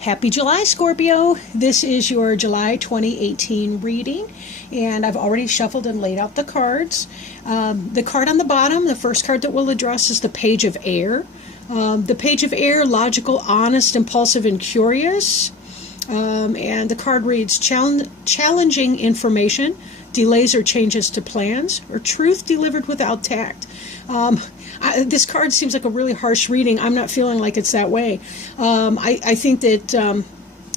Happy July, Scorpio. This is your July 2018 reading, and I've already shuffled and laid out the cards. The card on the bottom, the first card that we'll address, is the Page of Air. The Page of Air, logical, honest, impulsive, and curious. And the card reads, challenging information, delays or changes to plans, or truth delivered without tact. This card seems like a really harsh reading. I'm not feeling like it's that way. I think that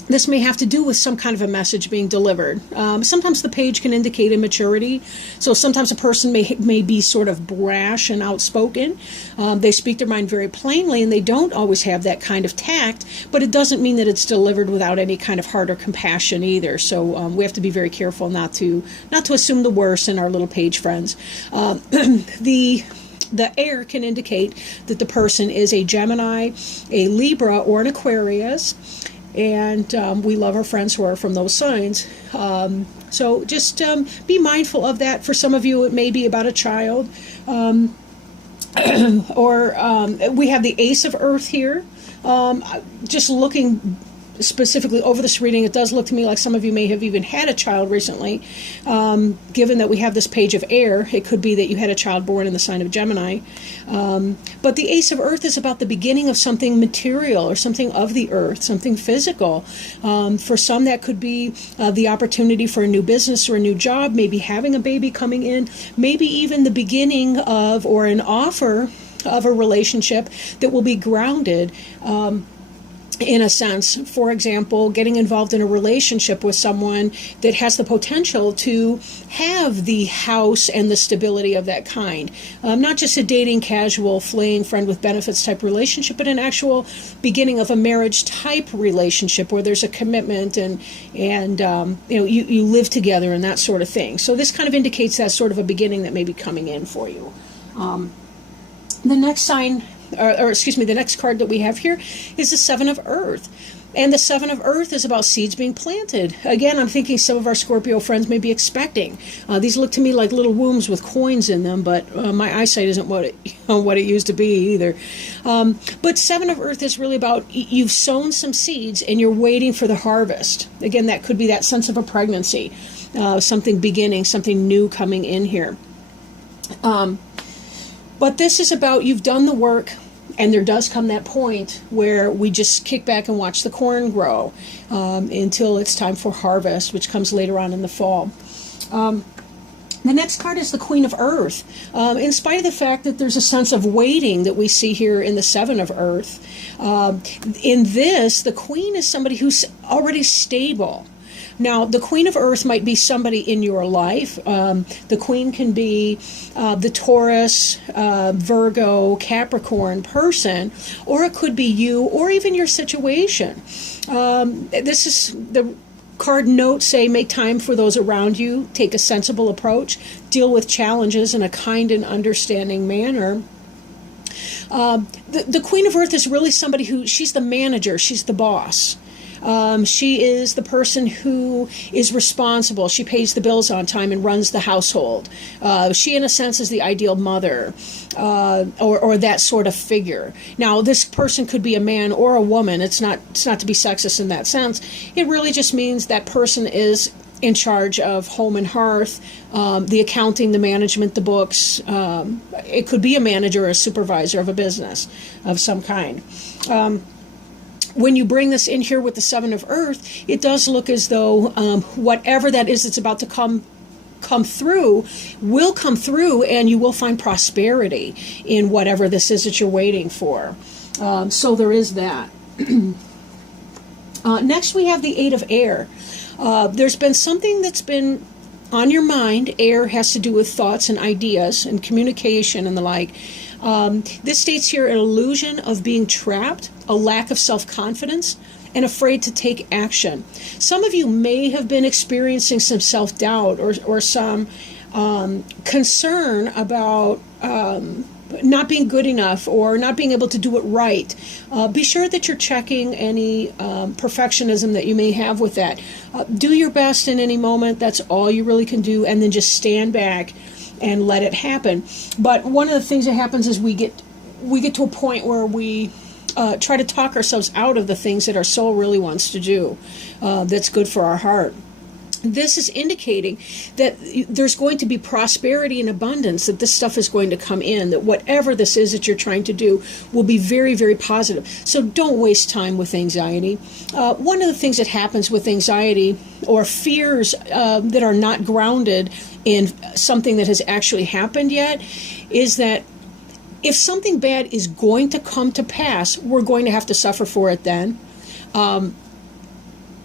this may have to do with some kind of a message being delivered. Sometimes the page can indicate immaturity. So sometimes a person may be sort of brash and outspoken. They speak their mind very plainly, and they don't always have that kind of tact, but it doesn't mean that it's delivered without any kind of heart or compassion either. So we have to be very careful not to assume the worst in our little page friends. The air can indicate that the person is a Gemini, a Libra, or an Aquarius. And we love our friends who are from those signs. So just be mindful of that. For some of you, it may be about a child. Or we have the Ace of Earth here. Just looking specifically over this reading, it does look to me like some of you may have even had a child recently. Given that we have this Page of Air, it could be that you had a child born in the sign of Gemini. But the Ace of Earth is about the beginning of something material or something of the earth, something physical. For some, that could be the opportunity for a new business or a new job, maybe having a baby coming in, maybe even the beginning of or an offer of a relationship that will be grounded in a sense. For example, getting involved in a relationship with someone that has the potential to have the house and the stability of that kind. Not just a dating, casual, fleeing, friend with benefits type relationship, but an actual beginning of a marriage type relationship where there's a commitment and you live together and that sort of thing. So this kind of indicates that sort of a beginning that may be coming in for you. The next the next card that we have here is the Seven of Earth. And the Seven of Earth is about seeds being planted. Again, I'm thinking some of our Scorpio friends may be expecting. These look to me like little wombs with coins in them, but my eyesight isn't what it used to be either. But Seven of Earth is really about you've sown some seeds and you're waiting for the harvest. Again, that could be that sense of a pregnancy, something beginning, something new coming in here. But this is about you've done the work, and there does come that point where we just kick back and watch the corn grow until it's time for harvest, which comes later on in the fall. The next card is the Queen of Earth. In spite of the fact that there's a sense of waiting that we see here in the Seven of Earth, in this, the Queen is somebody who's already stable. Now, the Queen of Earth might be somebody in your life. The Queen can be the Taurus, Virgo, Capricorn person, or it could be you, or even your situation. This is the card notes say, make time for those around you, take a sensible approach, deal with challenges in a kind and understanding manner. The Queen of Earth is really somebody she's the manager, she's the boss. She is the person who is responsible. She pays the bills on time and runs the household. She, in a sense, is the ideal mother or that sort of figure. Now, this person could be a man or a woman. It's not to be sexist in that sense. It really just means that person is in charge of home and hearth, the accounting, the management, the books. It could be a manager or a supervisor of a business of some kind. When you bring this in here with the Seven of Earth, it does look as though whatever that is that's about to come through will come through, and you will find prosperity in whatever this is that you're waiting for. So there is that. Next, we have the Eight of Air. There's been something that's been on your mind. Air has to do with thoughts and ideas and communication and the like. This states here an illusion of being trapped, a lack of self-confidence, and afraid to take action. Some of you may have been experiencing some self-doubt or some concern about not being good enough or not being able to do it right. Be sure that you're checking any perfectionism that you may have with that. Do your best in any moment. That's all you really can do, and then just stand back and let it happen. But one of the things that happens is we get to a point where we try to talk ourselves out of the things that our soul really wants to do, that's good for our heart. This is indicating that there's going to be prosperity and abundance, that this stuff is going to come in, that whatever this is that you're trying to do will be very, very positive. So don't waste time with anxiety. One of the things that happens with anxiety or fears that are not grounded in something that has actually happened yet is that if something bad is going to come to pass, we're going to have to suffer for it then.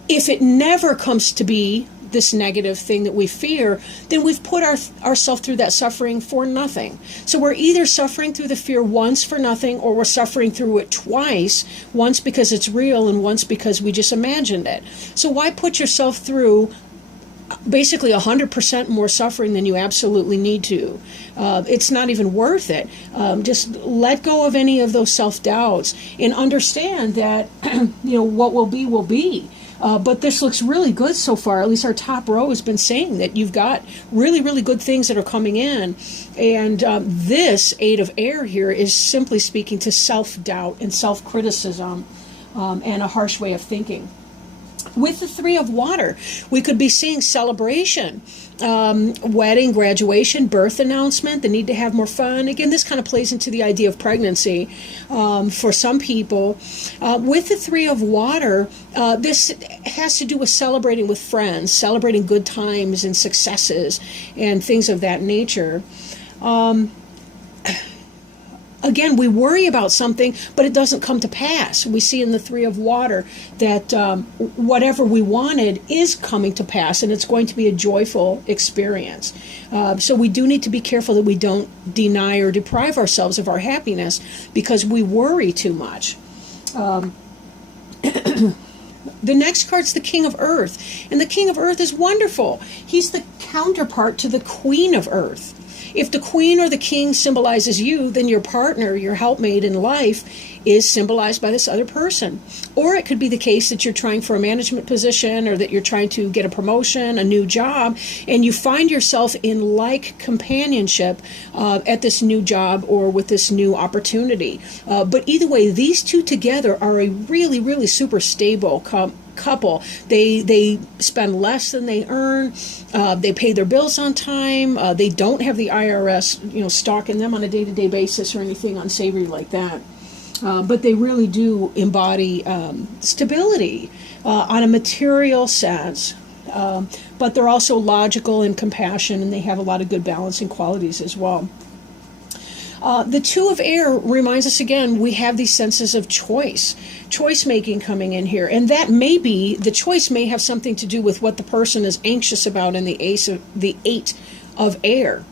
If it never comes to be this negative thing that we fear, then we've put ourselves through that suffering for nothing. So we're either suffering through the fear once for nothing, or we're suffering through it twice, once because it's real and once because we just imagined it. So why put yourself through basically 100% more suffering than you absolutely need to? It's not even worth it. Just let go of any of those self-doubts and understand that what will be will be. But this looks really good so far. At least our top row has been saying that you've got really, really good things that are coming in. And this Eight of Air here is simply speaking to self-doubt and self-criticism and a harsh way of thinking. With the Three of Water, we could be seeing celebration, wedding, graduation, birth announcement, the need to have more fun. Again, this kind of plays into the idea of pregnancy for some people. With the Three of Water, this has to do with celebrating with friends, celebrating good times and successes and things of that nature. Again, we worry about something, but it doesn't come to pass. We see in the Three of Water that whatever we wanted is coming to pass, and it's going to be a joyful experience. So we do need to be careful that we don't deny or deprive ourselves of our happiness because we worry too much. The next card's the King of Earth, and the King of Earth is wonderful. He's the counterpart to the Queen of Earth. If the queen or the king symbolizes you, then your partner, your helpmate in life, is symbolized by this other person. Or it could be the case that you're trying for a management position, or that you're trying to get a promotion, a new job, and you find yourself in like companionship at this new job or with this new opportunity. But either way, these two together are a really, really super stable couple. They spend less than they earn. They pay their bills on time. They don't have the IRS, stalking them on a day-to-day basis or anything unsavory like that. But they really do embody stability on a material sense. But they're also logical and compassion, and they have a lot of good balancing qualities as well. The Two of Air reminds us again, we have these senses of choice making coming in here. And that the choice may have something to do with what the person is anxious about in the Eight of Air.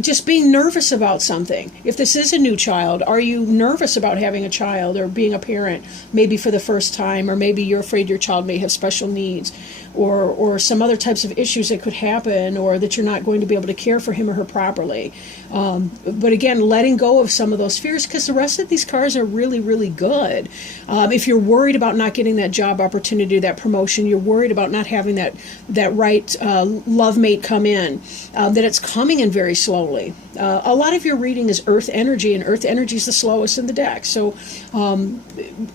Just being nervous about something. If this is a new child, are you nervous about having a child or being a parent, maybe for the first time, or maybe you're afraid your child may have special needs, or some other types of issues that could happen, or that you're not going to be able to care for him or her properly. But again, letting go of some of those fears, because the rest of these cards are really, really good. If you're worried about not getting that job opportunity, that promotion, you're worried about not having that right love mate come in, that it's coming in very slowly. A lot of your reading is earth energy, and earth energy is the slowest in the deck. So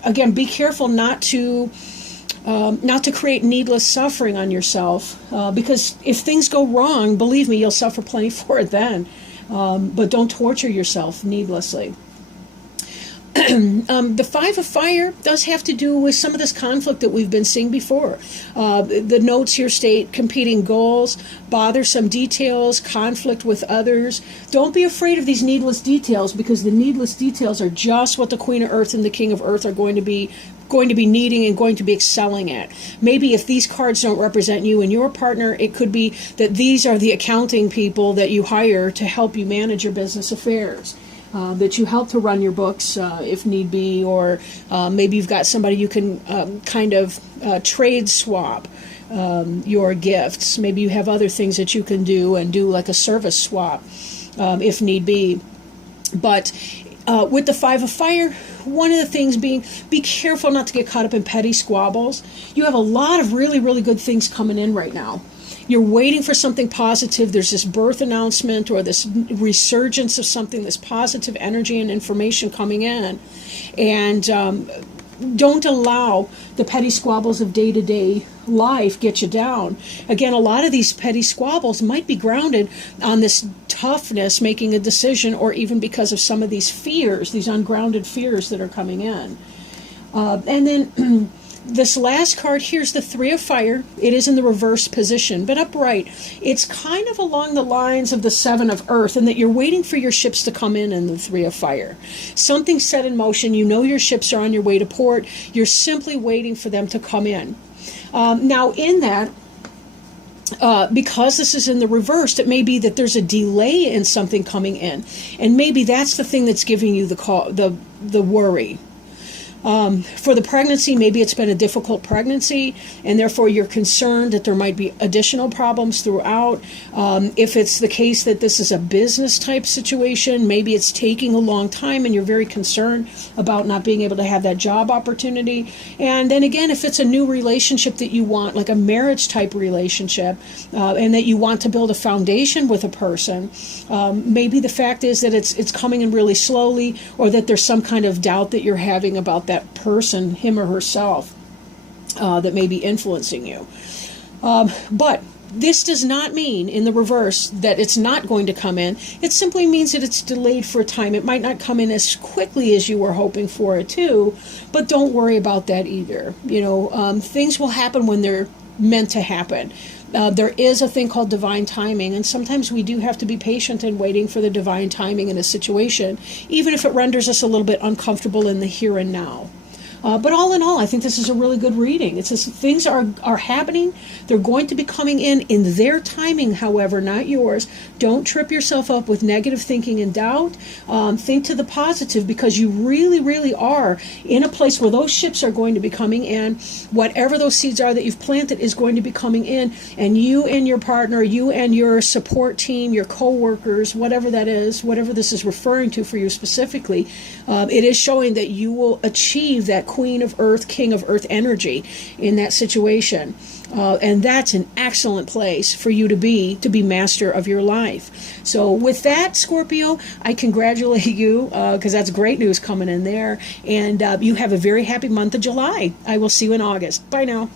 again, be careful not to create needless suffering on yourself, because if things go wrong, believe me, you'll suffer plenty for it then. But don't torture yourself needlessly. The Five of Fire does have to do with some of this conflict that we've been seeing before. The notes here state competing goals, bothersome details, conflict with others. Don't be afraid of these needless details, because the needless details are just what the Queen of Earth and the King of Earth are going to be needing and going to be excelling at. Maybe if these cards don't represent you and your partner, it could be that these are the accounting people that you hire to help you manage your business affairs. That you help to run your books if need be, or maybe you've got somebody you can kind of trade swap your gifts. Maybe you have other things that you can do and do like a service swap if need be. But with the Five of Fire, one of the things being, be careful not to get caught up in petty squabbles. You have a lot of really, really good things coming in right now. You're waiting for something positive. There's this birth announcement or this resurgence of something, this positive energy and information coming in. And don't allow the petty squabbles of day-to-day life get you down. Again, a lot of these petty squabbles might be grounded on this toughness, making a decision, or even because of some of these fears, these ungrounded fears that are coming in. And then this last card here is the Three of Fire. It is in the reverse position, but upright. It's kind of along the lines of the Seven of Earth, and that you're waiting for your ships to come in the Three of Fire. Something's set in motion. You know your ships are on your way to port. You're simply waiting for them to come in. Now, in that, because this is in the reverse, it may be that there's a delay in something coming in, and maybe that's the thing that's giving you the worry. For the pregnancy, maybe it's been a difficult pregnancy, and therefore you're concerned that there might be additional problems throughout. If it's the case that this is a business type situation, maybe it's taking a long time and you're very concerned about not being able to have that job opportunity. And then again, if it's a new relationship that you want, like a marriage type relationship, and that you want to build a foundation with a person, maybe the fact is that it's coming in really slowly, or that there's some kind of doubt that you're having about that person, him or herself, that may be influencing you. But this does not mean, in the reverse, that it's not going to come in. It simply means that it's delayed for a time. It might not come in as quickly as you were hoping for it to, but don't worry about that either. Things will happen when they're meant to happen. There is a thing called divine timing, and sometimes we do have to be patient in waiting for the divine timing in a situation, even if it renders us a little bit uncomfortable in the here and now. But all in all, I think this is a really good reading. It says things are happening. They're going to be coming in their timing, however, not yours. Don't trip yourself up with negative thinking and doubt. Think to the positive, because you really, really are in a place where those ships are going to be coming in. Whatever those seeds are that you've planted is going to be coming in, and you and your partner, you and your support team, your co-workers, whatever that is, whatever this is referring to for you specifically, it is showing that you will achieve that Queen of Earth, King of Earth energy in that situation. And that's an excellent place for you to be master of your life. So with that, Scorpio, I congratulate you, because that's great news coming in there. And you have a very happy month of July. I will see you in August. Bye now.